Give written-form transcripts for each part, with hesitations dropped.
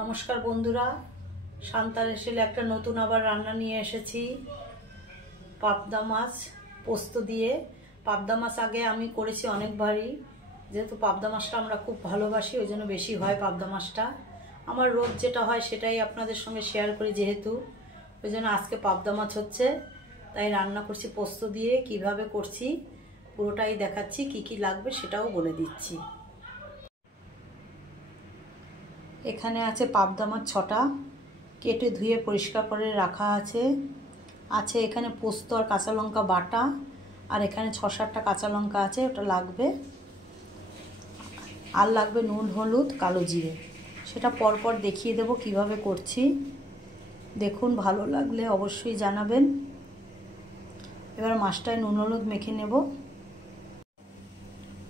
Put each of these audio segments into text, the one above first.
নমস্কার বন্ধুরা, শান্তার এসেলে একটা নতুন আবার রান্না নিয়ে এসেছি। পাবদা মাছ পোস্ত দিয়ে। পাবদা মাছ আগে আমি করেছি অনেকবারই, যেহেতু পাবদা মাছটা আমরা খুব ভালোবাসি, ওই জন্য বেশি হয় পাবদা মাছটা। আমার রোজ যেটা হয় সেটাই আপনাদের সঙ্গে শেয়ার করি, যেহেতু ওই জন্য আজকে পাবদা মাছ হচ্ছে, তাই রান্না করছি পোস্ত দিয়ে। কিভাবে করছি পুরোটাই দেখাচ্ছি, কি কি লাগবে সেটাও বলে দিচ্ছি। এখানে আছে পাবদা মাছ 6টা, কেটে ধুয়ে পরিষ্কার করে রাখা আছে। এখানে পোস্ত আর কাঁচা লঙ্কা বাটা, আর এখানে 6-7টা কাঁচা লঙ্কা আছে, ওটা লাগবে। আর লাগবে নুন, হলুদ, কালো জিরে। সেটা পরপর দেখিয়ে দেব কিভাবে করছি। দেখুন, ভালো লাগলে অবশ্যই জানাবেন। এবার মাছটায় নুন হলুদ মেখে নেব।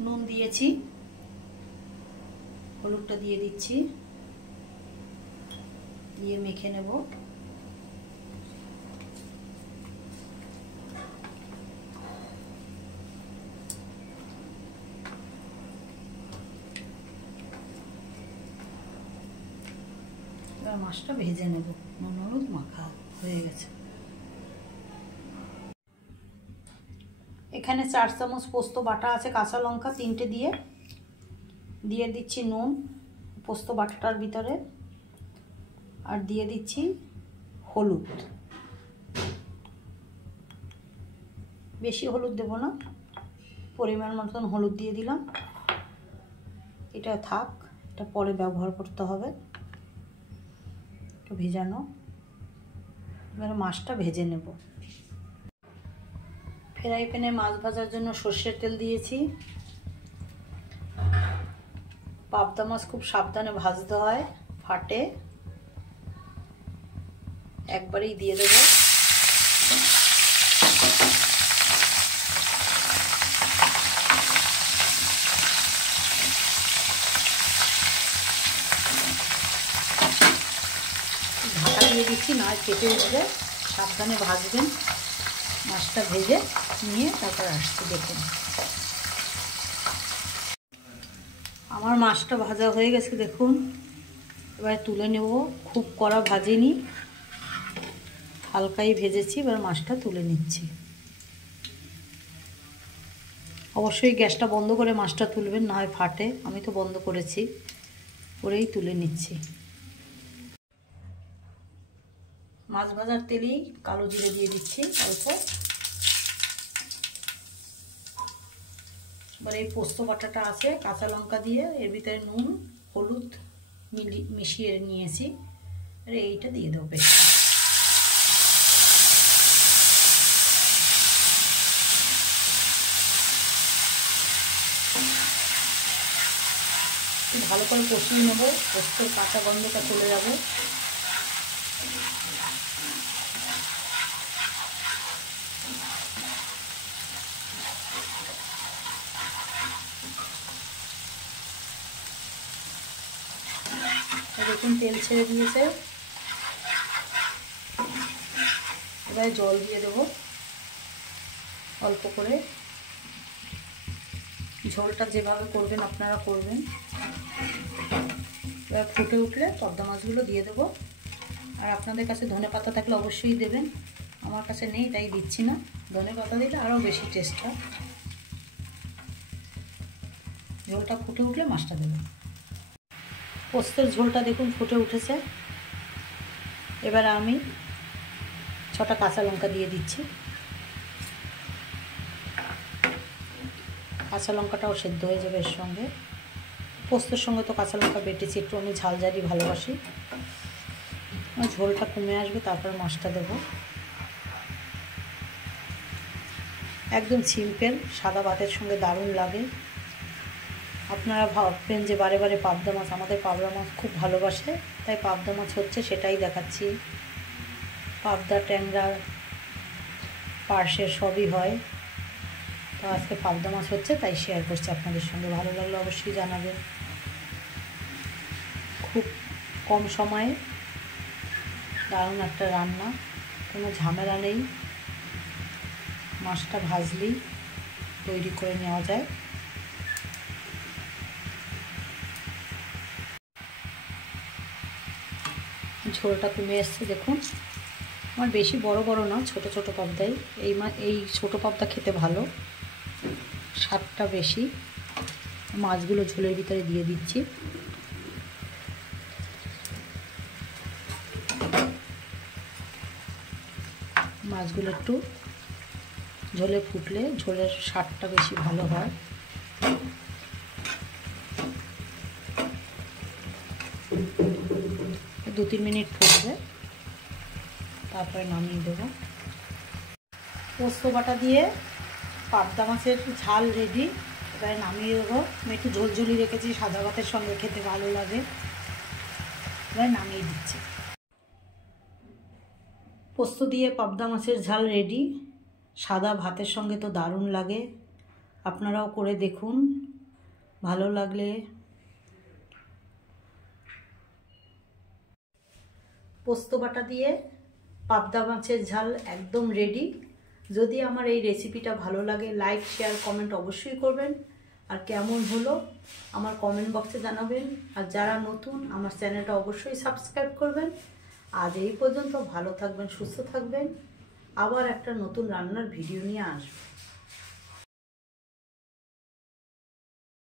নুন দিয়েছি, হলুদটা দিয়ে দিচ্ছি, দিয়ে মেখে নেব। এবার মাছটা ভেজে নেব। নুন হলুদ মাখা হয়ে গেছে। এখানে 4 চামচ পোস্ত বাটা আছে, কাঁচা লঙ্কা 3টে দিয়ে দিচ্ছি নুন পোস্ত বাটাটার ভিতরে, আর দিয়ে দিচ্ছি হলুদ। বেশি হলুদ দেব না, পরিমাণ মতন হলুদ দিয়ে দিলাম। এটা থাক, এটা পরে ব্যবহার করতে হবে। একটু ভেজানো। এবার মাছটা ভেজে নেব। ফ্রাই প্যানে মাছ ভাজার জন্য সর্ষের তেল দিয়েছি। পাবদা মাছ খুব সাবধানে ভাজতে হয়, ফাটে। একবারেই দিয়ে দেব। ঢাকা দিয়ে দিচ্ছি, না কেটে উঠবে। সাবধানে ভাজবেন। মাছটা ভেজে নিয়ে তারপর আসছি। দেখুন, আমার মাছটা ভাজা হয়ে গেছে, দেখুন। এবার তুলে নেব। খুব কড়া ভাজিনি, হালকাই ভেজেছি। এবার মাছটা তুলে নিচ্ছি। অবশ্যই গ্যাসটা বন্ধ করে মাছটা তুলবেন, না হয় ফাটে। আমি তো বন্ধ করেই তুলে নিচ্ছি। মাছ ভাজার তেলেই কালো জিরে দিয়ে দিচ্ছি অল্প। এবার এই পোস্ত বাটাটা আছে, কাঁচা লঙ্কা দিয়ে এর ভিতরে নুন হলুদ মিশিয়ে নিয়েছি, আর এইটা দিয়ে দেবো বেশি। ভালো করে কষিয়ে নেব, পোস্তর কাঁচা গন্ধটা চলে যাবে। দেখুন, তেল ছেড়ে দিয়েছে। এবার জল দিয়ে দেবো অল্প করে। ঝোলটা যেভাবে করবেন আপনারা করবেন। এবার ফুটে উঠলে পাবদা মাছগুলো দিয়ে দেবো। আর আপনাদের কাছে ধনেপাতা থাকলে অবশ্যই দেবেন, আমার কাছে নেই তাই দিচ্ছি না। ধনেপাতা দিলে আরও বেশি টেস্ট হয়। ঝোলটা ফুটে উঠলে মাছটা দেবেন। পোস্তের ঝোলটা দেখুন ফুটে উঠেছে। এবার আমি 6টা কাঁচা লঙ্কা দিয়ে দিচ্ছি। কাঁচা লঙ্কাটাও সেদ্ধ হয়ে যাবে এর সঙ্গে। পোস্তর সঙ্গে তো কাঁচা লঙ্কা বেটেছি, একটু আমি ঝালঝালি ভালোবাসি। ঝোলটা কমে আসবে, তারপর মাছটা দেব। একদম সিম্পল, সাদা ভাতের সঙ্গে দারুণ লাগে। আপনারা ভাববেন যে বারে বারে পাবদা মাছ, আমাদের পাবদা মাছ খুব ভালোবাসে, তাই পাবদা মাছ হচ্ছে সেটাই দেখাচ্ছি। পাবদা, ট্যাংরা, পার্শে সবই হয়, তো আজকে পাবদা মাছ হচ্ছে তাই শেয়ার করছি আপনাদের সঙ্গে। ভালো লাগলে অবশ্যই জানাবেন। খুব কম সময়ে দারুণ একটা রান্না, কোনো ঝামেলা নেই। মাছটা ভাজলেই তৈরি করে নেওয়া যায়। ঝোলটা কমে এসছে দেখুন। আমার বেশি বড় বড় না, ছোট ছোট পাবদাই। এই ছোট পাবদা খেতে ভালো, স্বাদটা বেশি। মাছগুলো ঝোলের ভিতরে দিয়ে দিচ্ছি। মাছগুলো একটু ঝোলে ফুটলে ঝোলের স্বাদটা বেশি ভালো হয়। দু তিন মিনিট ফুটবে, তারপরে নামিয়ে দেবো। পোস্ত বাটা দিয়ে পাবদা মাছের ঝাল রেডি। এবারে নামিয়ে দেবো। আমি একটু ঝোলঝুলি রেখেছি, সাদা ভাতের সঙ্গে খেতে ভালো লাগে। এবারে নামিয়ে দিচ্ছি। পোস্ত দিয়ে পাবদা মাছের ঝাল রেডি। সাদা ভাতের সঙ্গে তো দারুণ লাগে। আপনারাও করে দেখুন, ভালো লাগলে। পোস্ত বাটা দিয়ে পাবদা মাছের ঝাল একদম রেডি। যদি আমার এই রেসিপিটা ভালো লাগে, লাইক শেয়ার কমেন্ট অবশ্যই করবেন। আর কেমন হলো আমার কমেন্ট বক্সে জানাবেন। আর যারা নতুন, আমার চ্যানেলটা অবশ্যই সাবস্ক্রাইব করবেন। আজ এই পর্যন্ত। ভালো থাকবেন, সুস্থ থাকবেন। আবার একটা নতুন রান্নার ভিডিও নিয়ে আসবো।